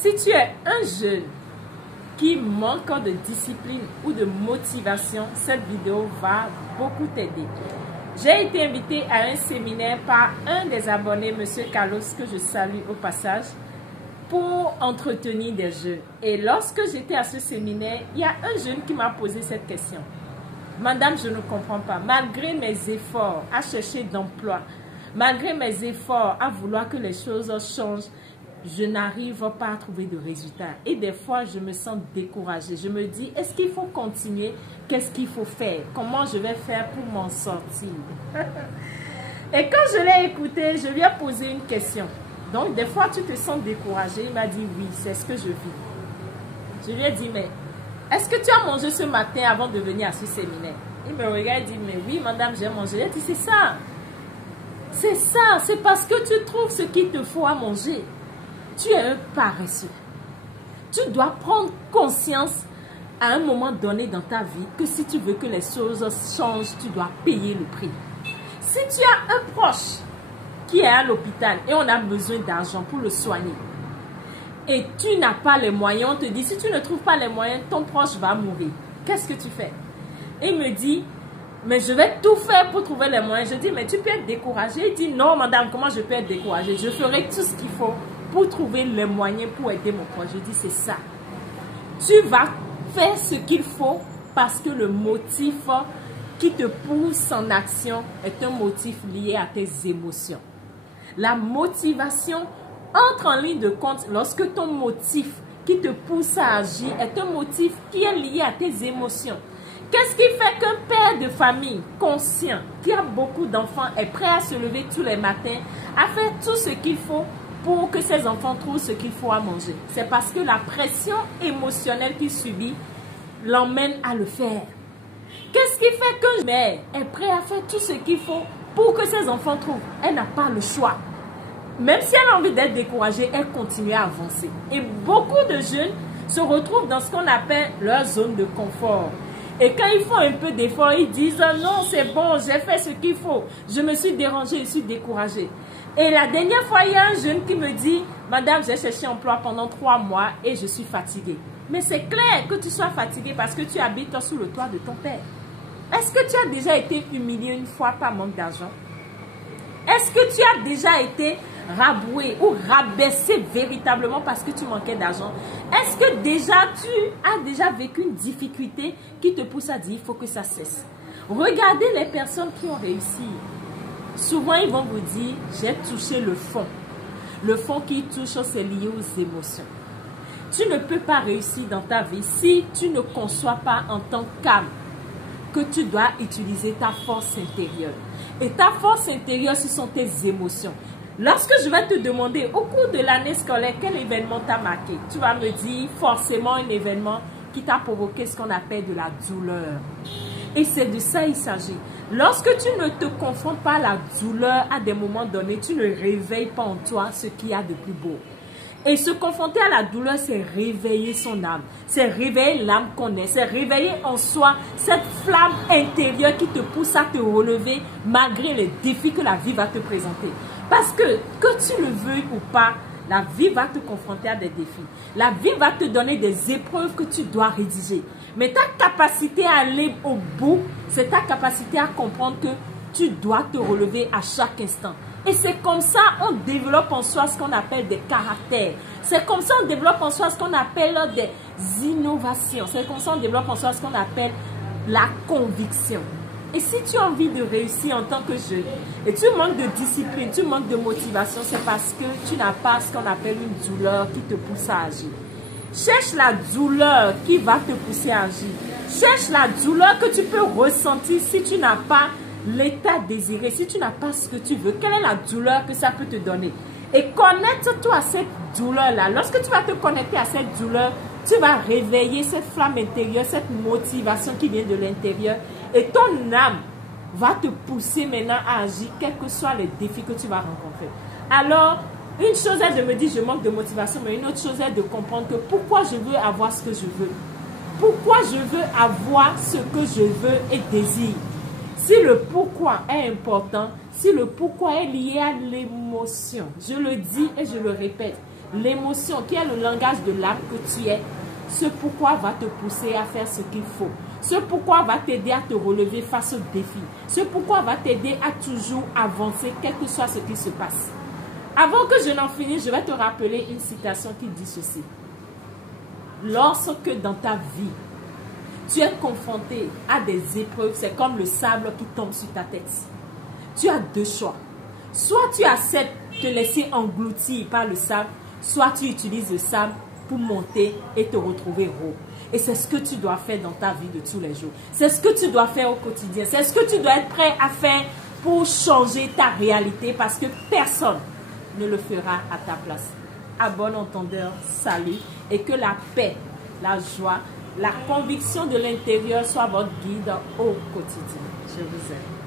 Si tu es un jeune qui manque de discipline ou de motivation, cette vidéo va beaucoup t'aider. J'ai été invitée à un séminaire par un des abonnés, M. Carlos, que je salue au passage, pour entretenir des jeunes. Et lorsque j'étais à ce séminaire, il y a un jeune qui m'a posé cette question. Madame, je ne comprends pas. Malgré mes efforts à chercher d'emploi, malgré mes efforts à vouloir que les choses changent, je n'arrive pas à trouver de résultats. Et des fois, je me sens découragée. Je me dis, est-ce qu'il faut continuer? Qu'est-ce qu'il faut faire? Comment je vais faire pour m'en sortir? Et quand je l'ai écouté, je lui ai posé une question. Donc, des fois, tu te sens découragé. Il m'a dit, oui, c'est ce que je vis. Je lui ai dit, mais est-ce que tu as mangé ce matin avant de venir à ce séminaire? Il me regarde et dit, mais oui, madame, j'ai mangé. Il a dit, c'est ça. C'est ça. C'est parce que tu trouves ce qu'il te faut à manger. Tu es un paresseux. Tu dois prendre conscience à un moment donné dans ta vie que si tu veux que les choses changent, tu dois payer le prix. Si tu as un proche qui est à l'hôpital et on a besoin d'argent pour le soigner et tu n'as pas les moyens, on te dit si tu ne trouves pas les moyens, ton proche va mourir. Qu'est-ce que tu fais? Et il me dit, mais je vais tout faire pour trouver les moyens. Je dis, mais tu peux être découragé. Il dit, non madame, comment je peux être découragé? Je ferai tout ce qu'il faut pour trouver les moyens pour aider mon proche. Je dis, c'est ça. Tu vas faire ce qu'il faut parce que le motif qui te pousse en action est un motif lié à tes émotions. La motivation entre en ligne de compte lorsque ton motif qui te pousse à agir est un motif qui est lié à tes émotions. Qu'est-ce qui fait qu'un père de famille conscient, qui a beaucoup d'enfants, est prêt à se lever tous les matins, à faire tout ce qu'il faut pour que ses enfants trouvent ce qu'il faut à manger? C'est parce que la pression émotionnelle qu'il subit l'emmène à le faire. Qu'est-ce qui fait qu'une mère est prête à faire tout ce qu'il faut pour que ses enfants trouvent? Elle n'a pas le choix. Même si elle a envie d'être découragée, elle continue à avancer. Et beaucoup de jeunes se retrouvent dans ce qu'on appelle leur zone de confort. Et quand ils font un peu d'effort, ils disent « Non, c'est bon, j'ai fait ce qu'il faut. Je me suis dérangée, je suis découragée. » Et la dernière fois, il y a un jeune qui me dit « Madame, j'ai cherché emploi pendant 3 mois et je suis fatiguée. » Mais c'est clair que tu sois fatiguée parce que tu habites sous le toit de ton père. Est-ce que tu as déjà été humilié une fois par manque d'argent? Est-ce que tu as déjà été rabroué ou rabaissé véritablement parce que tu manquais d'argent? Est-ce que déjà tu as déjà vécu une difficulté qui te pousse à dire il faut que ça cesse? Regardez les personnes qui ont réussi. Souvent ils vont vous dire j'ai touché le fond. Le fond qui touche, c'est lié aux émotions. Tu ne peux pas réussir dans ta vie si tu ne conçois pas en tant qu'âme que tu dois utiliser ta force intérieure. Et ta force intérieure, ce sont tes émotions. Lorsque je vais te demander au cours de l'année scolaire quel événement t'a marqué, tu vas me dire forcément un événement qui t'a provoqué ce qu'on appelle de la douleur. Et c'est de ça il s'agit. Lorsque tu ne te confrontes pas à la douleur à des moments donnés, tu ne réveilles pas en toi ce qu'il y a de plus beau. Et se confronter à la douleur, c'est réveiller son âme. C'est réveiller l'âme qu'on est. C'est réveiller en soi cette flamme intérieure qui te pousse à te relever malgré les défis que la vie va te présenter. Parce que tu le veuilles ou pas, la vie va te confronter à des défis. La vie va te donner des épreuves que tu dois rédiger. Mais ta capacité à aller au bout, c'est ta capacité à comprendre que tu dois te relever à chaque instant. Et c'est comme ça on développe en soi ce qu'on appelle des caractères. C'est comme ça on développe en soi ce qu'on appelle des innovations. C'est comme ça on développe en soi ce qu'on appelle la conviction. Et si tu as envie de réussir en tant que jeune, et tu manques de discipline, tu manques de motivation, c'est parce que tu n'as pas ce qu'on appelle une douleur qui te pousse à agir. Cherche la douleur qui va te pousser à agir. Cherche la douleur que tu peux ressentir si tu n'as pas l'état désiré, si tu n'as pas ce que tu veux. Quelle est la douleur que ça peut te donner? Et connecte-toi à cette douleur-là. Lorsque tu vas te connecter à cette douleur, tu vas réveiller cette flamme intérieure, cette motivation qui vient de l'intérieur. Et ton âme va te pousser maintenant à agir, quels que soient les défis que tu vas rencontrer. Alors, une chose est de me dire je manque de motivation, mais une autre chose est de comprendre que pourquoi je veux avoir ce que je veux. Pourquoi je veux avoir ce que je veux et désire. Si le pourquoi est important, si le pourquoi est lié à l'émotion, je le dis et je le répète, l'émotion qui est le langage de l'âme que tu es, ce pourquoi va te pousser à faire ce qu'il faut. Ce pourquoi va t'aider à te relever face aux défis. Ce pourquoi va t'aider à toujours avancer, quel que soit ce qui se passe. Avant que je n'en finisse, je vais te rappeler une citation qui dit ceci. Lorsque dans ta vie, tu es confronté à des épreuves, c'est comme le sable qui tombe sur ta tête. Tu as deux choix. Soit tu acceptes de te laisser engloutir par le sable, soit tu utilises le sable pour monter et te retrouver haut. Et c'est ce que tu dois faire dans ta vie de tous les jours. C'est ce que tu dois faire au quotidien. C'est ce que tu dois être prêt à faire pour changer ta réalité parce que personne ne le fera à ta place. À bon entendeur, salut et que la paix, la joie, la conviction de l'intérieur soit votre guide au quotidien. Je vous aime.